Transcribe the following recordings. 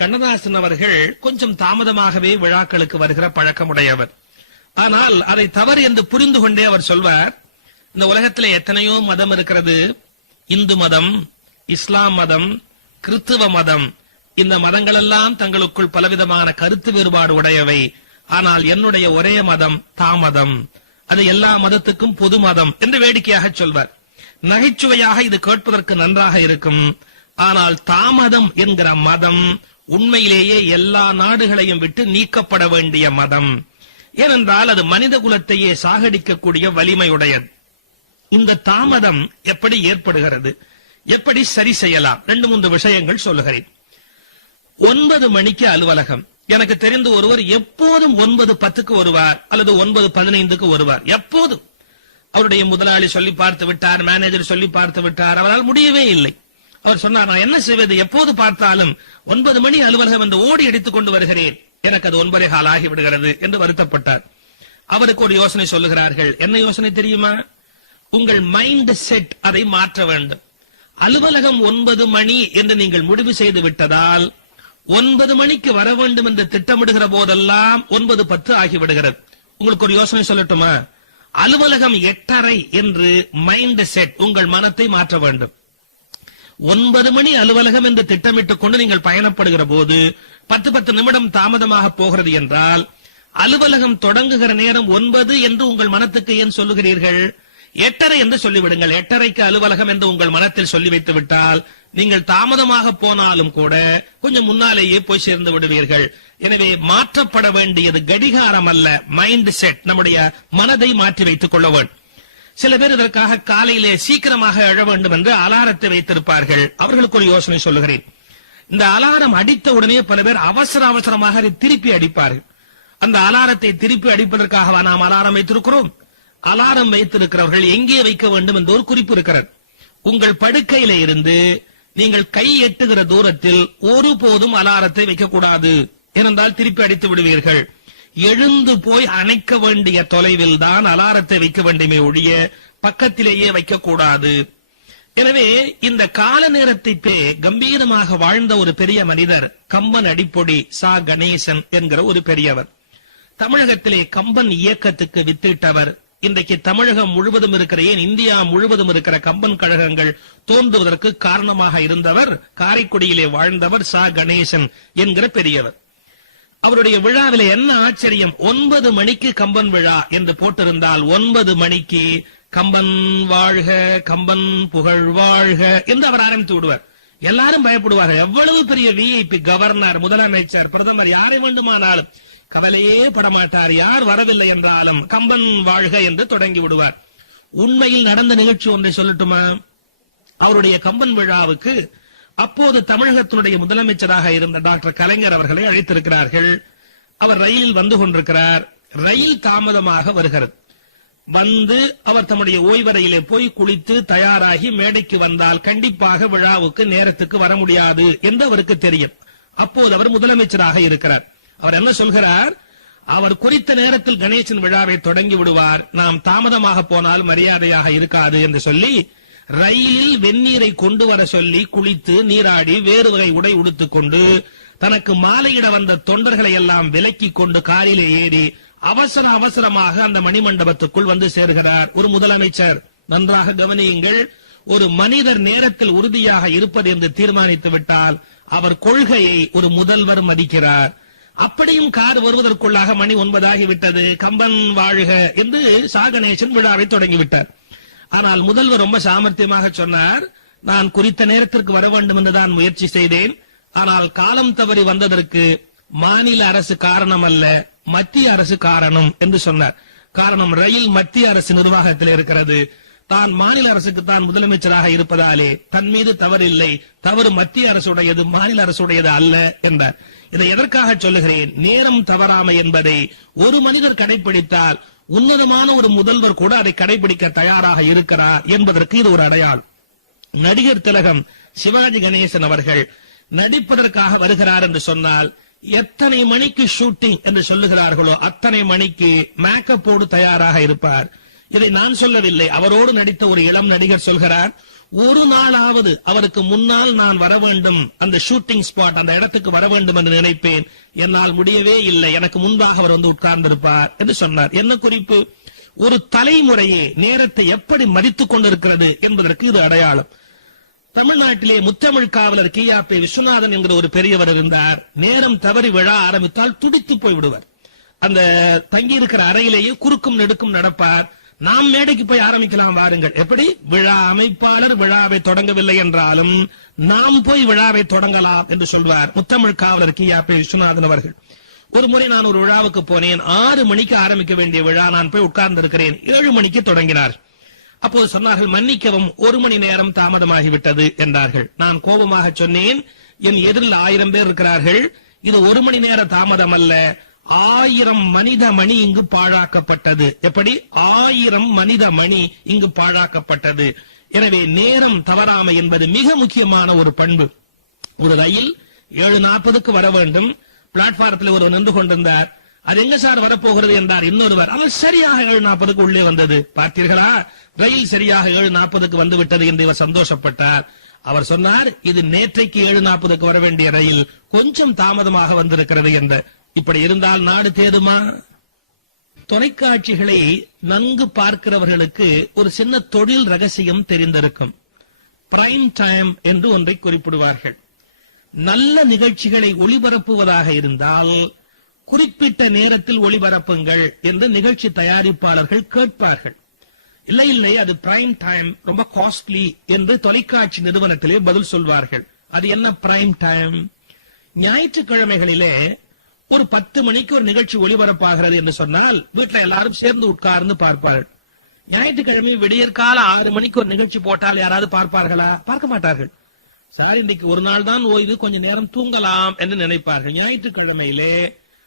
கண்ணதாசன் அவர்கள் கொஞ்சம் தாமதமாகவே விழாக்களுக்கு வருகிற பழக்கமுடையவர். ஆனால் அதை தவறு என்று புரிந்து கொண்டே அவர் சொல்வார், இந்த உலகத்திலே எத்தனையோ மதம் இருக்கிறது, இந்து மதம், இஸ்லாம் மதம், கிறிஸ்துவ மதம், இந்த மதங்களெல்லாம் தங்களுக்குள் பலவிதமான கருத்து வேறுபாடு உடையவை. ஆனால் என்னுடைய ஒரே மதம் தாமதம், அது எல்லா மதத்துக்கும் பொது மதம் என்று வேடிக்கையாக சொல்வார். நகைச்சுவையாக இது கேட்பதற்கு நன்றாக இருக்கும். ஆனால் தாமதம் என்கிற மதம் உண்மையிலேயே எல்லா நாடுகளையும் விட்டு நீக்கப்பட வேண்டிய மதம். ஏனென்றால் அது மனித குலத்தையே சாகடிக்கக்கூடிய வலிமையுடையது. இந்த தாமதம் எப்படி ஏற்படுகிறது, எப்படி சரி செய்யலாம்? 2-3 விஷயங்கள் சொல்லுகிறேன். 9 மணிக்கு அலுவலகம். எனக்கு தெரிந்த ஒருவர் எப்போதும் 9:10க்கு வருவார் அல்லது 9:15க்கு வருவார். எப்போதும் அவருடைய முதலாளி சொல்லி பார்த்து விட்டார், மேனேஜர் சொல்லி பார்த்து விட்டார், அவரால் முடியவே இல்லை. அவர் சொன்னார், நான் என்ன செய்வது, எப்போது பார்த்தாலும் 9 மணி அலுவலகம் என்று ஓடி அடித்துக் கொண்டு வருகிறேன், எனக்கு அது 9:15 ஆகிவிடுகிறது என்று வருத்தப்பட்டார். அவருக்கு ஒரு யோசனை சொல்லுகிறார்கள். என்ன யோசனை தெரியுமா? உங்கள் மைண்ட் செட் அதை மாற்ற வேண்டும். அலுவலகம் 9 மணி என்று நீங்கள் முடிவு செய்து விட்டதால் 9 மணிக்கு வர வேண்டும் என்று திட்டமிடுகிற போதெல்லாம் 9:10 ஆகிவிடுகிறது. உங்களுக்கு ஒரு யோசனை சொல்லட்டுமா? அலுவலகம் 8:30 என்று மைண்ட் செட், உங்கள் மனத்தை மாற்ற வேண்டும். 9 மணி அலுவலகம் என்று திட்டமிட்டுக் கொண்டு நீங்கள் பயணப்படுகிற போது 10 நிமிடம் தாமதமாக போகிறது என்றால், அலுவலகம் தொடங்குகிற நேரம் 9 என்று உங்கள் மனத்துக்கு ஏன் சொல்லுகிறீர்கள்? 8:30 என்று சொல்லிவிடுங்கள். 8:30க்கு அலுவலகம் என்று உங்கள் மனத்தில் சொல்லி வைத்து விட்டால் நீங்கள் தாமதமாக போனாலும் கூட கொஞ்சம் முன்னாலேயே போய் சேர்ந்து விடுவீர்கள். எனவே மாற்றப்பட வேண்டியது கடிகாரம் அல்ல, மைண்ட் செட், நம்முடைய மனதை மாற்றி வைத்துக் கொள்ள வேண்டும். சில பேர் இதற்காக காலையிலே சீக்கிரமாக எழ வேண்டும் என்று அலாரத்தை வைத்திருப்பார்கள். அவர்களுக்கு ஒரு யோசனை சொல்லுகிறேன். இந்த அலாரம் அடித்த உடனே பல பேர் அவசரமாக அதை திருப்பி அடிப்பார்கள். அந்த அலாரத்தை திருப்பி அடிப்பதற்காக நாம் அலாரம் வைத்திருக்கிறோம். அலாரம் வைத்திருக்கிறவர்கள் எங்கே வைக்க வேண்டும் என்ற ஒரு குறிப்பு இருக்கிறது. உங்கள் படுக்கையில இருந்து நீங்கள் கை எட்டுகிற தூரத்தில் ஒருபோதும் அலாரத்தை வைக்கக்கூடாது. ஏனென்றால் திருப்பி அடித்து விடுவீர்கள். எழுந்து போய் அணைக்க வேண்டிய தொலைவில் தான் அலாரத்தை வைக்க வேண்டுமே ஒழிய பக்கத்திலேயே வைக்கக்கூடாது. எனவே இந்த கால நேரத்தை கம்பீரமாக வாழ்ந்த ஒரு பெரிய மனிதர் கம்பன் அடிப்பொடி சா கணேசன் என்கிற ஒரு பெரியவர். தமிழகத்திலே கம்பன் இயக்கத்துக்கு வித்திட்டவர். இன்றைக்கு தமிழகம் முழுவதும் இருக்கிற, ஏன் இந்தியா முழுவதும் இருக்கிற கம்பன் கழகங்கள் தோன்றுவதற்கு காரணமாக இருந்தவர், காரைக்குடியிலே வாழ்ந்தவர் சா கணேசன் என்கிற பெரியவர். அவருடைய விழாவிலே என்ன ஆச்சரியம், 9 மணிக்கு கம்பன் விழா என்று போட்டிருந்தால் 9 மணிக்கு கம்பன் வாழ்க, கம்பன் புகழ் வாழ்க என்று அவர் ஆரம்பித்து விடுவார். எல்லாரும் பயப்படுவார்கள். எவ்வளவு பெரிய விஐபி, கவர்னர், முதலமைச்சர், பிரதமர், யாரை வேண்டுமானாலும் கவலையே படமாட்டார். யார் வரவில்லை என்றாலும் கம்பன் வாழ்க என்று தொடங்கி விடுவார். உண்மையில் நடந்த நிகழ்ச்சி ஒன்றை சொல்லட்டுமா? அவருடைய கம்பன் விழாவுக்கு அப்போது தமிழகத்தினுடைய முதலமைச்சராக இருந்த டாக்டர் கலைஞர் அவர்களை அழைத்திருக்கிறார்கள். அவர் ரயில் வந்து கொண்டிருக்கிறார். ரயில் தாமதமாக வருகிறது. வந்து அவர் தம்முடைய ஓய்வறையிலே போய் குளித்து தயாராகி மேடைக்கு வந்தால் கண்டிப்பாக விழாவுக்கு நேரத்துக்கு வர முடியாது என்று அவருக்கு தெரியும். அப்போது அவர் முதலமைச்சராக இருக்கிறார். அவர் என்ன சொல்கிறார்? அவர் குறித்த நேரத்தில் கணேசன் விழாவை தொடங்கி விடுவார், நாம் தாமதமாக போனால் மரியாதையாக இருக்காது என்று சொல்லி ரயிலில் வெந்நீரை கொண்டு வர சொல்லி குளித்து நீராடி வேறு வகை உடை உடுத்துக் கொண்டு தனக்கு மாலையிட வந்த தொண்டர்களை எல்லாம் விலக்கிக் கொண்டு காரிலே ஏறி அவசரமாக அந்த மணிமண்டபத்துக்குள் வந்து சேர்கிறார் ஒரு முதலமைச்சர். நன்றாக கவனியுங்கள். ஒரு மனிதர் நேரத்தில் உறுதியாக இருப்பது என்று தீர்மானித்து விட்டால் அவர் கொள்கையை ஒரு முதல்வர் மதிக்கிறார். அப்படியும் கார் வருவதற்குள்ளாக மணி 9 ஆகிவிட்டது. கம்பன் வாழ்க என்று சா கணேசன் விழாவை தொடங்கிவிட்டார். ஆனால் முதல்வர் ரொம்ப சாமர்த்தியமாக சொன்னார், நான் குறித்த நேரத்திற்கு வர வேண்டும் என்றுதான் முயற்சி செய்தேன். ஆனால் காலம் தவறி வந்ததற்கு மாநில அரசு காரணம் அல்ல, மத்திய அரசு காரணம் என்று சொன்னார். காரணம், ரயில் மத்திய அரசு நிர்வாகத்தில் இருக்கிறது. தான் மாநில அரசுக்கு தான் முதலமைச்சராக இருப்பதாலே தன் மீது தவறில்லை, தவறு மத்திய அரசுடையது, மாநில அரசுடையது அல்ல என்றார். இதை எதற்காக சொல்லுகிறேன்? நேரம் தவறாமை என்பதை ஒரு மனிதர் கடைபிடித்தால் உன்னதமான ஒரு முதல்வர் கூட அதை கடைபிடிக்க தயாராக இருக்கிறார் என்பதற்கு இது ஒரு அடையாளம். நடிகர் திலகம் சிவாஜி கணேசன் அவர்கள் நடிப்பதற்காக வருகிறார் என்று சொன்னால் எத்தனை மணிக்கு ஷூட்டிங் என்று சொல்லுகிறார்களோ அத்தனை மணிக்கு மேக்கப்போடு தயாராக இருப்பார். இதை நான் சொல்லவில்லை, அவரோடு நடித்த ஒரு இளம் நடிகர் சொல்கிறார். ஒரு நாளாவது அவருக்கு முன்னால் நான் வர வேண்டும், அந்த ஷூட்டிங் ஸ்பாட் அந்த இடத்துக்கு வர வேண்டும் என்று நினைப்பேன். என்னால் முடியவே இல்லை. எனக்கு முன்பாக அவர் வந்து உட்கார்ந்திருப்பார் என்று சொன்னார். என்ன குறிப்பு? ஒரு தலைமுறையே நேரத்தை எப்படி மதித்துக் கொண்டிருக்கிறது என்பதற்கு இது அடையாளம். தமிழ்நாட்டிலே முத்தமிழ் காவலர் கியாபே விஸ்வநாதன் என்கிற ஒரு பெரியவர் இருந்தார். நேரம் தவறி விழா ஆரம்பித்தால் துடித்து போய் விடுவார். அந்த தங்கி இருக்கிற அறையிலேயே குறுக்கும் நெடுக்கும் நடப்பார். நாம் மேடைக்கு போய் ஆரம்பிக்கலாம் வாருங்கள். எப்படி? விழா அமைப்பாளர் விழாவை தொடங்கவில்லை என்றாலும் நாம் போய் விழாவை தொடங்கலாம் என்று சொல்வார் முத்தமிழ் காவலர் கியாபே விஸ்வநாதன் அவர்கள். ஒரு முறை நான் ஒரு விழாவுக்கு போனேன். 6 மணிக்கு ஆரம்பிக்க வேண்டிய விழா. நான் போய் உட்கார்ந்து இருக்கிறேன். 7 மணிக்கு தொடங்கினார். அப்போது சொன்னார்கள், மன்னிக்கவும் 1 மணி நேரம் தாமதமாகிவிட்டது என்றார்கள். நான் கோபமாக சொன்னேன், என் எதிரில் 1000 பேர் இருக்கிறார்கள். இது 1 மணி நேர தாமதம் அல்ல, 1000 மனித மணி இங்கு பாழாக்கப்பட்டது. எப்படி? 1000 மனித மணி இங்கு பாழாக்கப்பட்டது. எனவே நேரம் தவறாமை என்பது மிக முக்கியமான ஒரு பண்பு. ஒரு ரயில் 7:40க்கு வர வேண்டும். பிளாட்பாரத்தில் ஒருவர் நின்று கொண்டிருந்தார். அது எங்க சார் வரப்போகிறது என்றார் இன்னொருவர். அவர் சரியாக 7:40க்கு உள்ளே வந்தது. பார்த்தீர்களா, ரயில் சரியாக 7:40க்கு வந்து விட்டது என்று இவர் சந்தோஷப்பட்டார். அவர் சொன்னார், இது நேற்றைக்கு 7:40க்கு வர வேண்டிய ரயில் கொஞ்சம் தாமதமாக வந்திருக்கிறது என்று. இப்படி இருந்தால் நாடு தேடுமா? தொலைக்காட்சிகளை நன்கு பார்க்கிறவர்களுக்கு ஒரு சின்ன தொழில் ரகசியம் தெரிந்திருக்கும். பிரைம் டைம் என்று ஒன்றை குறிப்பிடுவார்கள். நல்ல நிகழ்ச்சிகளை ஒளிபரப்புவதாக இருந்தால் குறிப்பிட்ட நேரத்தில் ஒளிபரப்புங்கள் என்று நிகழ்ச்சி தயாரிப்பாளர்கள் கேட்பார்கள். இல்லை இல்லை, அது பிரைம் டைம், ரொம்ப காஸ்ட்லி என்று தொலைக்காட்சி நிறுவனத்திலே பதில் சொல்வார்கள். அது என்ன பிரைம் டைம்? ஞாயிற்றுக்கிழமைகளிலே ஒரு 10 மணிக்கு ஒரு நிகழ்ச்சி ஒளிபரப்பாகிறது என்று சொன்னால் வீட்டில் எல்லாரும் சேர்ந்து உட்கார்ந்து பார்ப்பார்கள். ஞாயிற்றுக்கிழமை விடியற்கால 6 மணிக்கு ஒரு நிகழ்ச்சி போட்டால் யாராவது பார்ப்பார்களா? பார்க்க மாட்டார்கள். சார், இன்னைக்கு ஒரு நாள் தான் ஓய்வு, கொஞ்ச நேரம் தூங்கலாம் என்று நினைப்பார்கள். ஞாயிற்றுக்கிழமையிலே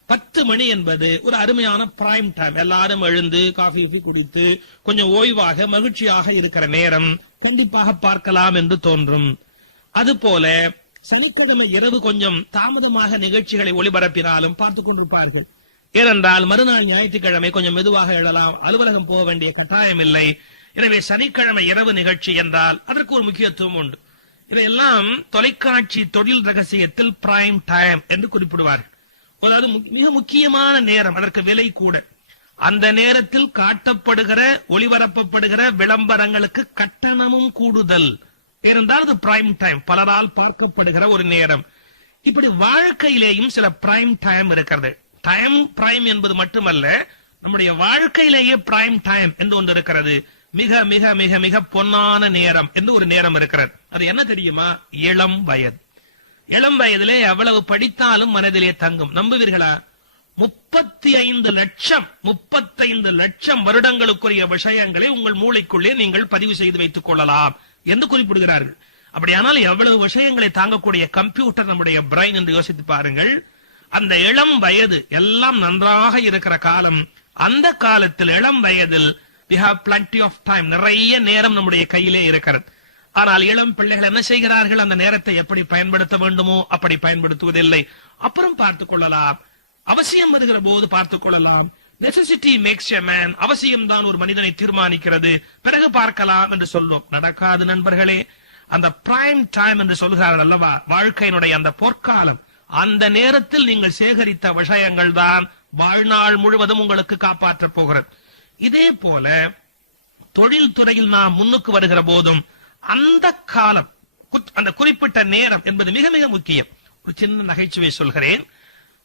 10 மணி என்பது ஒரு அருமையான பிரைம் டைம். எல்லாரும் எழுந்து காஃபி குடித்து கொஞ்சம் ஓய்வாக மகிழ்ச்சியாக இருக்கிற நேரம். கண்டிப்பாக பார்க்கலாம் என்று தோன்றும். அதுபோல சனிக்கிழமை இரவு கொஞ்சம் தாமதமாக நிகழ்ச்சிகளை ஒளிபரப்பினாலும் பார்த்துக் கொண்டிருப்பார்கள். ஏனென்றால் மறுநாள் ஞாயிற்றுக்கிழமை கொஞ்சம் மெதுவாக எழலாம், அலுவலகம் போக வேண்டிய கட்டாயம் இல்லை. எனவே சனிக்கிழமை இரவு நிகழ்ச்சி என்றால் அதற்கு ஒரு முக்கியத்துவம் உண்டு. இதையெல்லாம் தொலைக்காட்சி தொழில் ரகசியத்தில் பிரைம் டைம் என்று குறிப்பிடுவார்கள். அதாவது மிக முக்கியமான நேரம், அதற்கு விலை கூட. அந்த நேரத்தில் காட்டப்படுகிற ஒளிபரப்பப்படுகிற விளம்பரங்களுக்கு கட்டணமும் கூடுதல். ஏனென்றால் அது பிரைம் டைம், பலரால் பார்க்கப்படுகிற ஒரு நேரம். இப்படி வாழ்க்கையிலேயும் சில பிரைம் டைம் இருக்கிறது. டைம் பிரைம் என்பது மட்டுமல்ல, நம்முடைய வாழ்க்கையிலேயே பிரைம் டைம் என்று ஒன்று இருக்கிறது. மிக மிக மிக மிக பொன்னான நேரம் என்று ஒரு நேரம் இருக்கிறது. அது என்ன தெரியுமா? இளம் வயது. இளம் வயதிலே எவ்வளவு படித்தாலும் மனதிலே தங்கும். நம்புவீர்களா? 35 லட்சம் வருடங்களுக்குரிய விஷயங்களை உங்கள் மூளைக்குள்ளே நீங்கள் பதிவு செய்து வைத்துக் கொள்ளலாம் என்று குறிப்பிடுகிறார்கள். அப்படியானால் எவ்வளவு விஷயங்களை தாங்கக்கூடிய கம்ப்யூட்டர் நம்முடைய பிரைன் என்று யோசித்து பாருங்கள். அந்த இளம் வயது எல்லாம் நன்றாக இருக்கிற காலம். அந்த காலத்தில் இளம் வயதில் we have plenty of time, நிறைய நேரம் நம்முடைய கையிலே இருக்கிறது. ஆனால் இளம் பிள்ளைகள் என்ன செய்கிறார்கள்? அந்த நேரத்தை எப்படி பயன்படுத்த வேண்டுமோ அப்படி பயன்படுத்துவதில்லை. அப்புறம் பார்த்துக் கொள்ளலாம், அவசியம் வருகிற போது பார்த்துக் கொள்ளலாம். necessity makes a man, அவசியம் தான் ஒரு மனிதனை தீர்மானிக்கிறது, பிறகு பார்க்கலாம் என்று சொல்லும். நடக்காது நண்பர்களே. அந்த பிரைம் டைம் என்று சொல்கிறார்கள் அல்லவா, வாழ்க்கையினுடைய அந்த பொற்காலம். அந்த நேரத்தில் நீங்கள் சேகரித்த விஷயங்கள் தான் வாழ்நாள் முழுவதும் உங்களுக்கு காப்பாற்றப் போகிறது. இதே போல தொழில் துறையில் நாம் முன்னுக்கு வருகிற போதும் அந்த காலம், அந்த குறிப்பிட்ட நேரம் என்பது மிக மிக முக்கியம். ஒரு சின்ன நகைச்சுவை சொல்கிறேன்.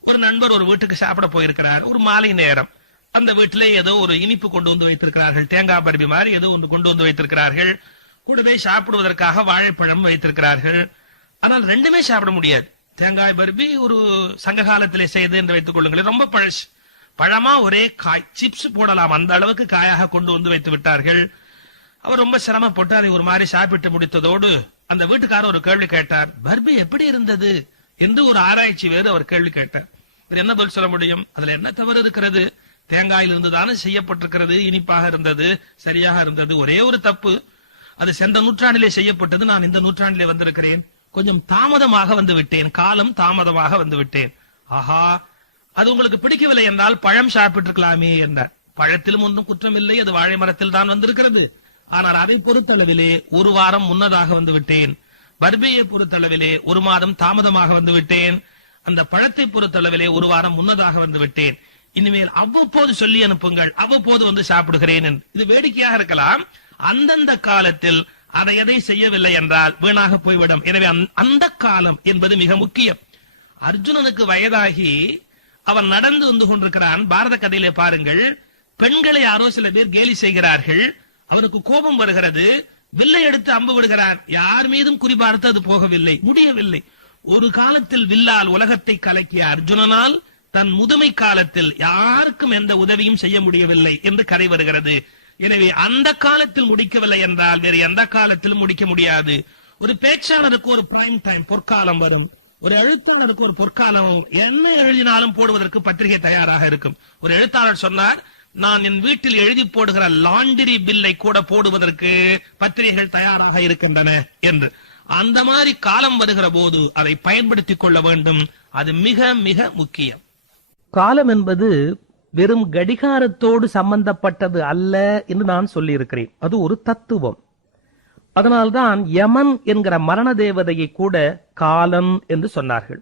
ஒரு நண்பர் ஒரு வீட்டுக்கு சாப்பிட போயிருக்கிறார். ஒரு மாலை நேரம். அந்த வீட்டிலே ஏதோ ஒரு இனிப்பு கொண்டு வந்து வைத்திருக்கிறார்கள், தேங்காய் பருப்பி மாதிரி ஏதோ ஒன்று கொண்டு வந்து வைத்திருக்கிறார்கள். கூடவே சாப்பிடுவதற்காக வாழைப்பழம் வைத்திருக்கிறார்கள். ஆனால் ரெண்டுமே சாப்பிட முடியாது. தேங்காய் பருப்பி ஒரு சங்க காலத்திலே செய்து என்று வைத்துக் கொள்ளுங்களேன், ரொம்ப பழசு. பழமா ஒரே காய், சிப்ஸ் போடலாம், அந்த அளவுக்கு காயாக கொண்டு வந்து வைத்து விட்டார்கள். அவர் ரொம்ப சிரமப்பட்டு அதை ஒரு மாதிரி சாப்பிட்டு முடித்ததோடு அந்த வீட்டுக்காரர் ஒரு கேள்வி கேட்டார். பர்பி எப்படி இருந்தது என்று ஒரு ஆராய்ச்சி வேறு அவர் கேள்வி கேட்டார். என்ன பதில் சொல்ல முடியும்? அதுல என்ன தவறு இருக்கிறது? தேங்காயில் இருந்து தானே செய்யப்பட்டிருக்கிறது, இனிப்பாக இருந்தது, சரியாக இருந்தது. ஒரே ஒரு தப்பு, அது சென்ற நூற்றாண்டிலே செய்யப்பட்டது, நான் இந்த நூற்றாண்டிலே வந்திருக்கிறேன், கொஞ்சம் தாமதமாக வந்து விட்டேன், காலம் தாமதமாக வந்து விட்டேன். ஆஹா, அது உங்களுக்கு பிடிக்கவில்லை என்றால் பழம் சாப்பிட்டு இருக்கலாமே என்றார். பழத்திலும் ஒன்றும் குற்றம் இல்லை, அது வாழை மரத்தில் தான் வந்திருக்கிறது. ஆனால் அதை பொறுத்தளவிலே ஒரு வாரம் முன்னதாக வந்து விட்டேன். பர்பையை பொறுத்தளவிலே ஒரு மாதம் தாமதமாக வந்து விட்டேன். அந்த பழத்தை பொறுத்தளவிலே ஒரு வாரம் முன்னதாக வந்து விட்டேன். இனிமேல் அவ்வப்போது சொல்லி அனுப்புங்கள், அவ்வப்போது வந்து சாப்பிடுகிறேன். இது வேடிக்கையாக இருக்கலாம். அந்தந்த காலத்தில் அதை எதை செய்யவில்லை என்றால் வீணாக போய்விடும். எனவே அந்த காலம் என்பது மிக முக்கியம். அர்ஜுனனுக்கு வயதாகி அவன் நடந்து வந்து கொண்டிருக்கிறான். பாரத கதையிலே பாருங்கள், பெண்களை யாரோ சில பேர் கேலி செய்கிறார்கள். அவருக்கு கோபம் வருகிறது, வில்லை எடுத்து அம்பு விடுகிறான். யார் மீதும் குறிபார்த்து அது போகவில்லை, முடியவில்லை. ஒரு காலத்தில் வில்லால் உலகத்தை கலக்கிய அர்ஜுனனால் தன் முதுமை காலத்தில் யாருக்கும் எந்த உதவியும் செய்ய முடியவில்லை என்று கதை வருகிறது. எனவே அந்த காலத்தில் முடிக்கவில்லை என்றால் வேறு எந்த காலத்திலும் முடிக்க முடியாது. ஒரு பேச்சாளருக்கு ஒரு பிரைம் டைம், பொற்காலம் வரும். ஒரு எழுத்தாளருக்கு ஒரு பொற்காலம். என்ன எழுதினாலும் போடுவதற்கு பத்திரிகை தயாராக இருக்கும். ஒரு எழுத்தாளர் சொன்னார், நான் என் வீட்டில் எழுதி போடுகிற லாண்டரி பில்லை கூட போடுவதற்கு பத்திரிகைகள் தயாராக இருக்கின்றன என்று. அந்த மாதிரி காலம் வருகிற போது அதை பயன்படுத்திக் கொள்ள வேண்டும். அது மிக மிக முக்கியம். காலம் என்பது வெறும் கடிகாரத்தோடு சம்பந்தப்பட்டது அல்ல என்று நான் சொல்லி இருக்கிறேன். அது ஒரு தத்துவம். அதனால்தான் யமன் என்கிற மரண தேவதையை கூட காலம் என்று சொன்னார்கள்.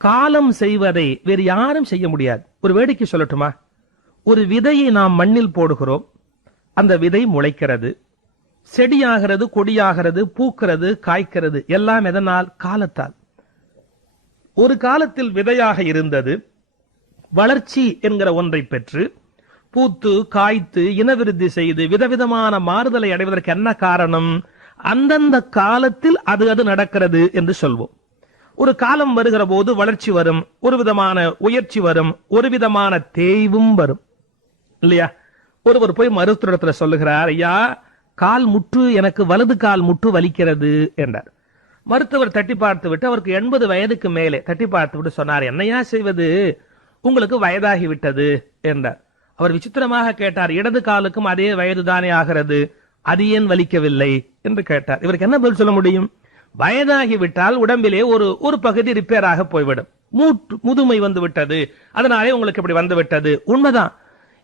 காலம் செய்வதை வேறு யாரும் செய்ய முடியாது. ஒரு வேடிக்கை சொல்லட்டுமா? ஒரு விதையை நாம் மண்ணில் போடுகிறோம், அந்த விதை முளைக்கிறது, செடியாகிறது, கொடியாகிறது, பூக்கிறது, காய்க்கிறது. எல்லாம் எதனால்? காலத்தால். ஒரு காலத்தில் விதையாக இருந்தது, வளர்ச்சி என்கிற ஒன்றை பெற்று பூத்து காய்த்து இனவிருத்தி செய்து விதவிதமான மாறுதலை அடைவதற்கு என்ன காரணம்? அந்தந்த காலத்தில் அது அது நடக்கிறது என்று சொல்வோம். ஒரு காலம் வருகிற போது வளர்ச்சி வரும், ஒரு விதமான உயர்ச்சி வரும், ஒரு விதமான தேய்வும் வரும், இல்லையா? ஒருவர் போய் மருத்துவத்துல சொல்லுகிறார், ஐயா கால் முட்டு, எனக்கு வலது கால் முட்டு வலிக்கிறது என்றார். மருத்துவர் தட்டி பார்த்து விட்டு, அவருக்கு 80 வயதுக்கு மேலே, தட்டி பார்த்து விட்டு சொன்னார், என்னையா செய்வது, உங்களுக்கு வயதாகி விட்டது என்றார். அவர் விசித்திரமாக கேட்டார், இடது காலுக்கும் அதே வயதுதானே ஆகிறது, அது ஏன் வலிக்கவில்லை என்று கேட்டார். இவருக்கு என்ன பதில் சொல்ல முடியும்? வயதாகிவிட்டால் உடம்பிலே ஒரு பகுதி ரிப்பேர் ஆக போய்விடும், முதுமை வந்து விட்டது, அதனாலே உங்களுக்கு இப்படி வந்து விட்டது. உண்மைதான்.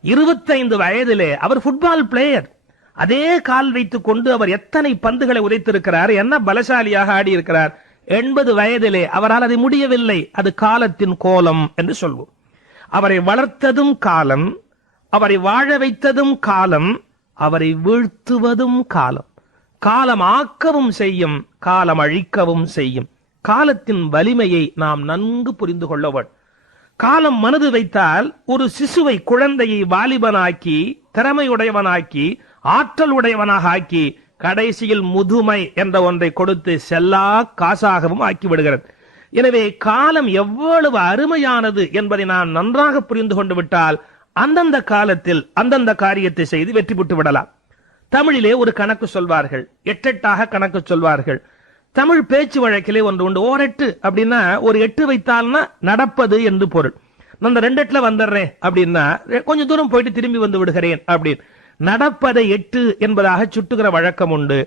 25 வயதிலே அவர் ஃபுட்பால் பிளேயர். அதே கால் வைத்துக் கொண்டு அவர் எத்தனை பந்துகளை உதைத்திருக்கிறார், என்ன பலசாலியாக ஆடி இருக்கிறார். 80 வயதிலே அவரால் அதை முடியவில்லை. அது காலத்தின் கோலம் என்று சொல்வோம். அவரை வளர்த்ததும் காலம், அவரை வாழ வைத்ததும் காலம், அவரை வீழ்த்துவதும் காலம். காலம் ஆக்கவும் செய்யும், காலம் அழிக்கவும் செய்யும். காலத்தின் வலிமையை நாம் நன்கு புரிந்து கொள்ள வேண்டும். காலம் மனது வைத்தால் ஒரு சிசுவை, குழந்தையை வாலிபனாக்கி, திறமையுடையவனாக்கி, ஆற்றல் உடையவனாக ஆக்கி, கடைசியில் முதுமை என்ற ஒன்றை கொடுத்து செல்லா காசாகவும் ஆக்கி விடுகிறது. எனவே காலம் எவ்வளவு அருமையானது என்பதை நான் நன்றாக புரிந்து கொண்டு விட்டால் அந்தந்த காலத்தில் அந்தந்த காரியத்தை செய்து வெற்றி பெற்று விடலாம். தமிழிலே ஒரு கணக்கு சொல்வார்கள், எட்டெட்டாக கணக்கு சொல்வார்கள். தமிழ் பேச்சு வழக்கிலே ஒன்று உண்டு. ஓரெட்டு அப்படின்னா ஒரு 8 வைத்தால்னா நடப்பது என்று பொருள். நான் அந்த 2 எட்டுல வந்துடுறேன் அப்படின்னா கொஞ்சம் தூரம் போயிட்டு திரும்பி வந்து விடுகிறேன் அப்படின்னு. நடப்பதை 8 என்பதாக சுட்டுகிற வழக்கம் உண்டு.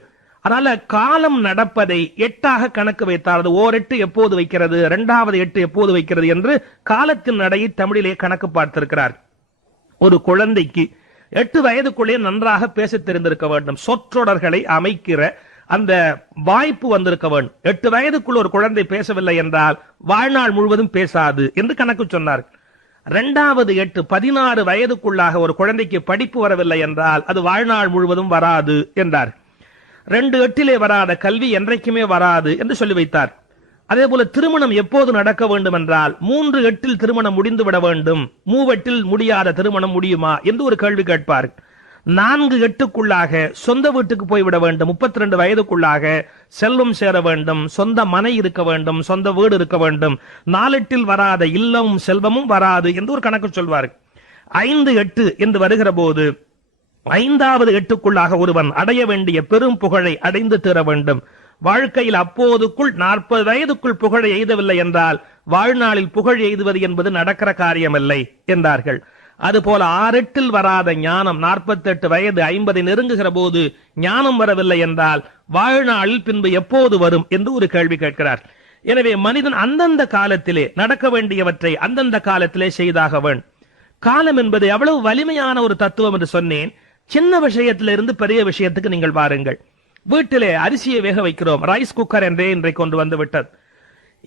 அதனால காலம் நடப்பதை 8ஆக கணக்கு வைத்தால் அது ஓரெட்டு எப்போது வைக்கிறது, 2வது 8 எப்போது வைக்கிறது என்று காலத்தின் நடையை தமிழிலே கணக்கு பார்த்திருக்கிறார். ஒரு குழந்தைக்கு 8 வயதுக்குள்ளே நன்றாக பேச தெரிந்திருக்க வேண்டும். சொற்றொடர்களை அமைக்கிற அந்த வாய்ப்பு வந்திருக்க வேண்டும். 8 வயதுக்குள்ள ஒரு குழந்தை பேசவில்லை என்றால் வாழ்நாள் முழுவதும் பேசாது என்று கணக்கு சொன்னார். 2வது 8, 16 வயதுக்குள்ளாக ஒரு குழந்தைக்கு படிப்பு வரவில்லை என்றால் அது வாழ்நாள் முழுவதும் வராது என்றார். 2 8 வராத கல்வி என்றைக்குமே வராது என்று சொல்லி வைத்தார். அதே போல திருமணம் எப்போது நடக்க வேண்டும் என்றால் 3 8 திருமணம் முடிந்து விட வேண்டும், 3 8 முடியாத திருமணம் முடியுமா என்று ஒரு கேள்வி கேட்பார். 4 8க்குள்ளாக சொந்த வீட்டுக்கு போய்விட வேண்டும், 32 வயதுக்குள்ளாக செல்வம் சேர வேண்டும், சொந்த மனை இருக்க வேண்டும், சொந்த வீடு இருக்க வேண்டும். 4 8 வராத இல்லமும் செல்வமும் வராது என்று ஒரு கணக்கு சொல்வார். 5 8 என்று வருகிற போது 5வது 8க்குள்ளாக ஒருவன் அடைய வேண்டிய பெரும் புகழை அடைந்து தீர வேண்டும். வாழ்க்கையில் அப்போதுக்குள் 40 வயதுக்குள் புகழை எய்தவில்லை என்றால் வாழ்நாளில் புகழ் எய்துவது என்பது நடக்கிற காரியமில்லை என்றார்கள். அதுபோல 6 8 வராத ஞானம், 48 வயது 50 நெருங்குகிற போது ஞானம் வரவில்லை என்றால் வாழ்நாளில் பின்பு எப்போது வரும் என்று ஒரு கேள்வி கேட்கிறார். எனவே மனிதன் அந்தந்த காலத்திலே நடக்க வேண்டியவற்றை அந்தந்த காலத்திலே செய்தாக வேண்டும். காலம் என்பது எவ்வளவு வலிமையான ஒரு தத்துவம் என்று சொன்னேன். சின்ன விஷயத்திலிருந்து பெரிய விஷயத்துக்கு நீங்கள் பாருங்கள். வீட்டிலே அரிசியை வேக வைக்கிறோம். ரைஸ் குக்கர் என்றே இன்றைக்கு கொண்டு வந்து விட்டது.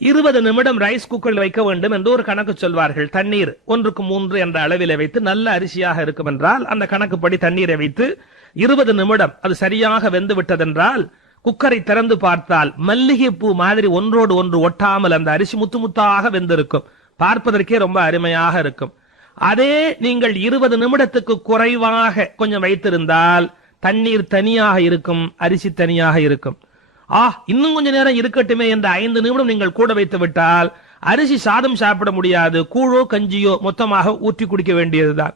20 நிமிடம் ரைஸ் குக்கரில் வைக்க வேண்டும் என்று ஒரு கணக்கு சொல்வார்கள். தண்ணீர் 1:3 என்ற அளவிலே வைத்து நல்ல அரிசியாக இருக்கும் என்றால் அந்த கணக்குப்படி தண்ணீரை வைத்து 20 நிமிடம் அது சரியாக வெந்து விட்டதென்றால் குக்கரை திறந்து பார்த்தால் மல்லிகை பூ மாதிரி ஒன்றோடு ஒன்று ஒட்டாமல் அந்த அரிசி முத்து முத்தாக வெந்திருக்கும். பார்ப்பதற்கே ரொம்ப அருமையாக இருக்கும். அதே நீங்கள் 20 நிமிடத்துக்கு குறைவாக கொஞ்சம் வைத்திருந்தால் தண்ணீர் தனியாக இருக்கும், அரிசி தனியாக இருக்கும். இன்னும் கொஞ்ச நேரம் இருக்கட்டுமே என்ற 5 நிமிடம் நீங்கள் கூட வைத்து விட்டால் அரிசி சாதம் சாப்பிட முடியாது, கூழோ கஞ்சியோ மொத்தமாக ஊற்றி குடிக்க வேண்டியதுதான்.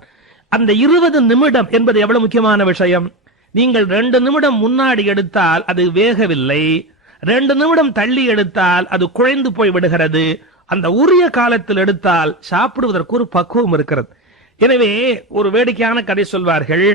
அந்த 20 நிமிடம் என்பது எவ்வளவு முக்கியமான விஷயம். நீங்கள் 2 நிமிடம் முன்னாடி எடுத்தால் அது வேகவில்லை, 2 நிமிடம் தள்ளி எடுத்தால் அது குழைந்து போய் விடுகிறது. அந்த உரிய காலத்தில் எடுத்தால் சாப்பிடுவதற்கு ஒரு பக்குவம் இருக்கிறது. எனவே ஒரு வேடிக்கையான கதை சொல்வார்கள்.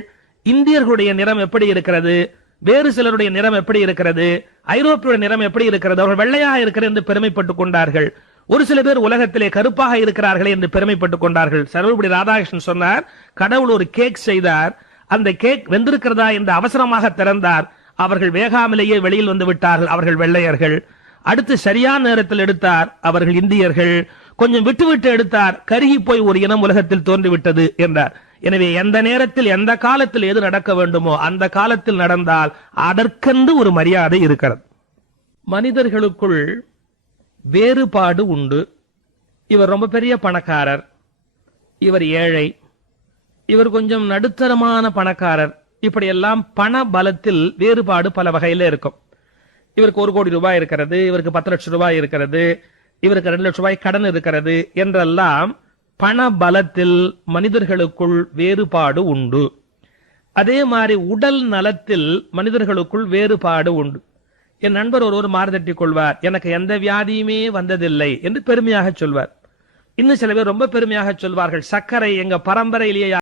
இந்தியர்களுடைய நிறம் எப்படி இருக்கிறது, வேறு சிலருடைய நிறம் எப்படி இருக்கிறது, ஐரோப்பிய நிறம் எப்படி இருக்கிறது, அவர்கள் வெள்ளையாக இருக்கிறது என்று பெருமைப்பட்டுக் கொண்டார்கள். ஒரு சில பேர் உலகத்திலே கருப்பாக இருக்கிறார்களே என்று பெருமைப்பட்டுக் கொண்டார்கள். சர்வபடி ராதாகிருஷ்ணன் சொன்னார், கடவுள் ஒரு கேக் செய்தார், அந்த கேக் வெந்திருக்கிறதா என்று அவசரமாக திறந்தார், அவர்கள் வேகாமலேயே வெளியில் வந்து விட்டார்கள், அவர்கள் வெள்ளையர்கள். அடுத்து சரியான நேரத்தில் எடுத்தார், அவர்கள் இந்தியர்கள். கொஞ்சம் விட்டு விட்டு எடுத்தார், கருகி போய் ஒரு இனம் உலகத்தில் தோன்றிவிட்டது என்றார். எனவே எந்த நேரத்தில் எந்த காலத்தில் எது நடக்க வேண்டுமோ அந்த காலத்தில் நடந்தால் அதற்கென்று ஒரு மரியாதை இருக்கிறது. மனிதர்களுக்குள் வேறுபாடு உண்டு. இவர் ரொம்ப பெரிய பணக்காரர், இவர் ஏழை, இவர் கொஞ்சம் நடுத்தரமான பணக்காரர். இப்படியெல்லாம் பண பலத்தில் வேறுபாடு பல வகையில இருக்கும். இவருக்கு 1 கோடி ரூபாய் இருக்கிறது, இவருக்கு 10 லட்சம் ரூபாய் இருக்கிறது, இவருக்கு 2 லட்சம் ரூபாய் கடன் இருக்கிறது என்றெல்லாம் பண பலத்தில் மனிதர்களுக்குள் வேறுபாடு உண்டு. அதே மாதிரி உடல் நலத்தில் மனிதர்களுக்குள் வேறுபாடு உண்டு. என் நண்பர் ஒருவர் மாறுதட்டிக் கொள்வார், எனக்கு எந்த வியாதியுமே வந்ததில்லை என்று பெருமையாக சொல்வார். இன்னும் சில பேர் ரொம்ப பெருமையாக சொல்வார்கள், சர்க்கரை எங்க பரம்பரையிலேயே